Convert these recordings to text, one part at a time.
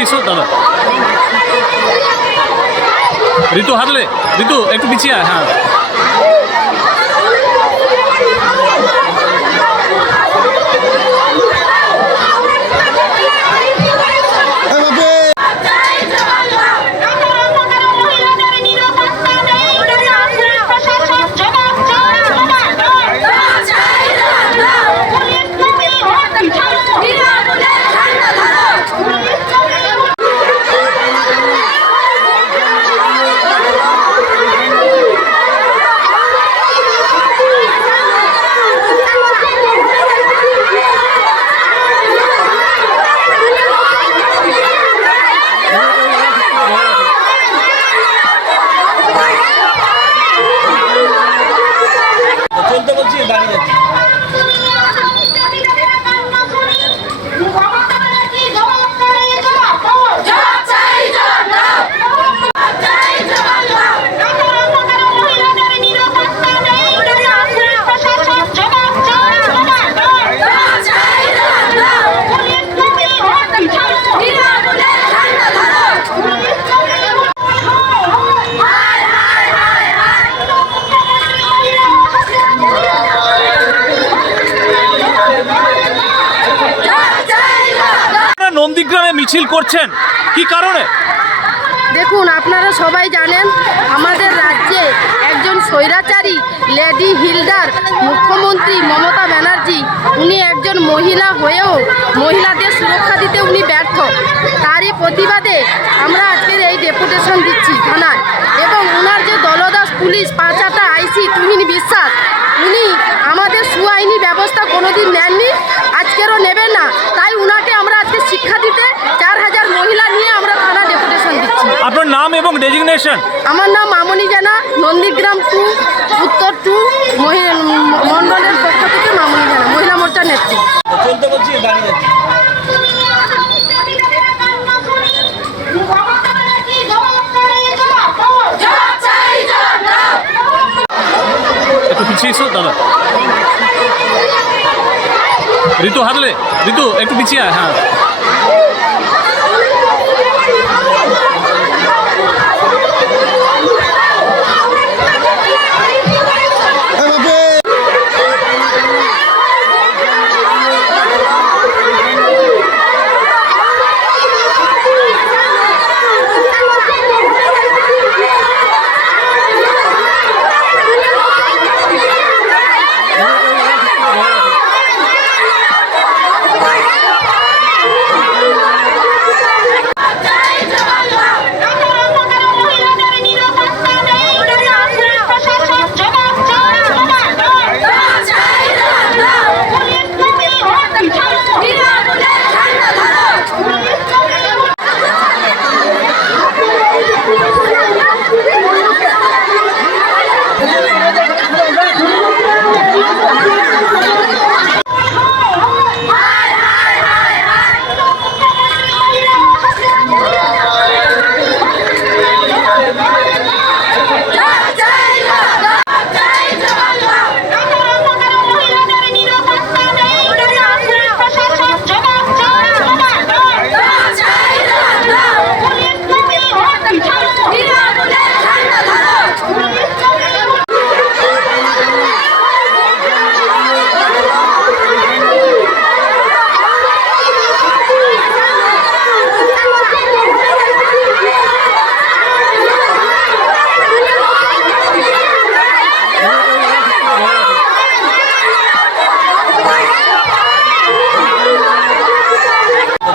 পিছিয়ে এসো দাদা। ঋতু হারলে, ঋতু একটু পিছিয়ে আয়। হ্যাঁ, চলতে বলছি দাঁড়িয়ে যাচ্ছি। নন্দীগ্রামে মিছিল করছেন কি কারণে? দেখুন, আপনারা সবাই জানেন আমাদের রাজ্যে একজন স্বৈরাচারী লেডি হিলডার মুখ্যমন্ত্রী মমতা ব্যানার্জি, উনি একজন মহিলা হয়েও মহিলাদের সুরক্ষা দিতে উনি ব্যর্থ। তারই প্রতিবাদে আমরা আজকের এই ডেপুটেশন দিচ্ছি থানায়। এবং ওনার যে দলদাস পুলিশ পাঁচাটা আইসি তুহিন বিশ্বাস, উনি আমাদের সুআইনি ব্যবস্থা কোনোদিন নেননি, আজকেরও নেবেন না। তাই উনাকে আমরা আজকে শিক্ষা দিতে 4000 মহিলা নিয়ে আমরা থানা ডেপুটেশন দিচ্ছি। আপনার নাম এবং ডেজিগনেশন? আমার নাম মামনি জানা, নন্দীগ্রাম 2 উত্তর 2 মন্ডলের পক্ষ থেকে মামনি জানা, মহিলা মোর্চার নেত্রী। চলতে বলছি দাঁড়িয়ে যাচ্ছি। একটু পিছিয়ে এসো দাদা। ঋতু হারলে, ঋতু একটু পিছিয়ে আয়। হ্যাঁ,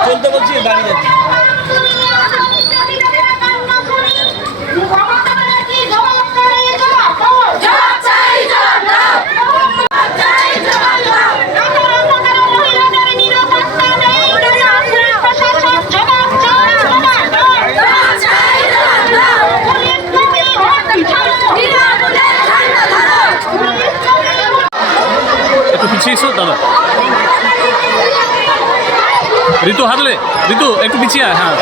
চলতে বলছি দাঁড়িয়ে যাচ্ছি। একটু পিছিয়ে এসো দাদা। ঋতু হারলে, ঋতু একটু পিছিয়ে আয়। হ্যাঁ,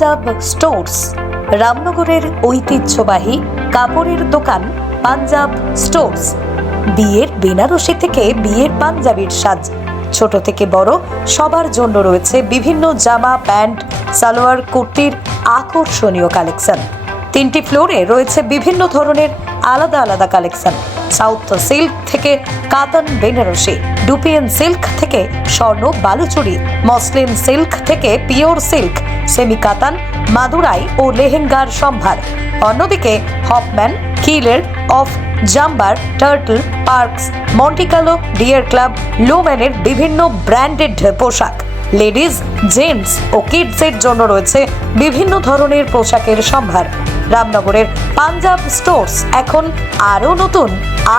পাঞ্জাব স্টোর্স, রামনগরের ঐতিহ্যবাহী কাপড়ের দোকান পাঞ্জাব স্টোর্স। বিয়ের বেনারসি থেকে বিয়ের পাঞ্জাবির সাজ, ছোট থেকে বড় সবার জন্য রয়েছে বিভিন্ন জামা, প্যান্ট, সালোয়ার, কুর্তির আকর্ষণীয় কালেকশন। 3টি ফ্লোরে রয়েছে বিভিন্ন ধরনের আলাদা আলাদা কালেকশন। সাউথ সিল্ক থেকে কাতান বেনারসি, ডুপিয়ান সিল্ক থেকে স্বর্ণ বালুচুরি, মসলিন সিল্ক থেকে পিওর সিল্ক, সেমি কাতান, মাদুরাই ও লেহেঙ্গার সম্ভার। অন্যদিকে হপম্যান, কিলের, অফ জাম্বার, টার্টল, পার্কস, মন্টিকালো, ডিয়ার ক্লাব, লোম্যানের বিভিন্ন ব্র্যান্ডেড পোশাক। লেডিজ, জেন্টস ও কিডসের জন্য রয়েছে বিভিন্ন ধরনের পোশাকের সম্ভার। রামনগরের পাঞ্জাব স্টোর্স এখন আরও নতুন,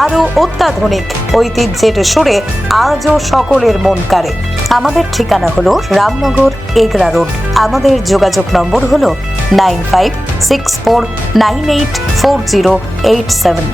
আরও অত্যাধুনিক, ঐতিহ্যের সুরে আজও সকলের মন কাড়ে। আমাদের ঠিকানা হলো রামনগর এগরা রোড। আমাদের যোগাযোগ নম্বর হলো 9564984087।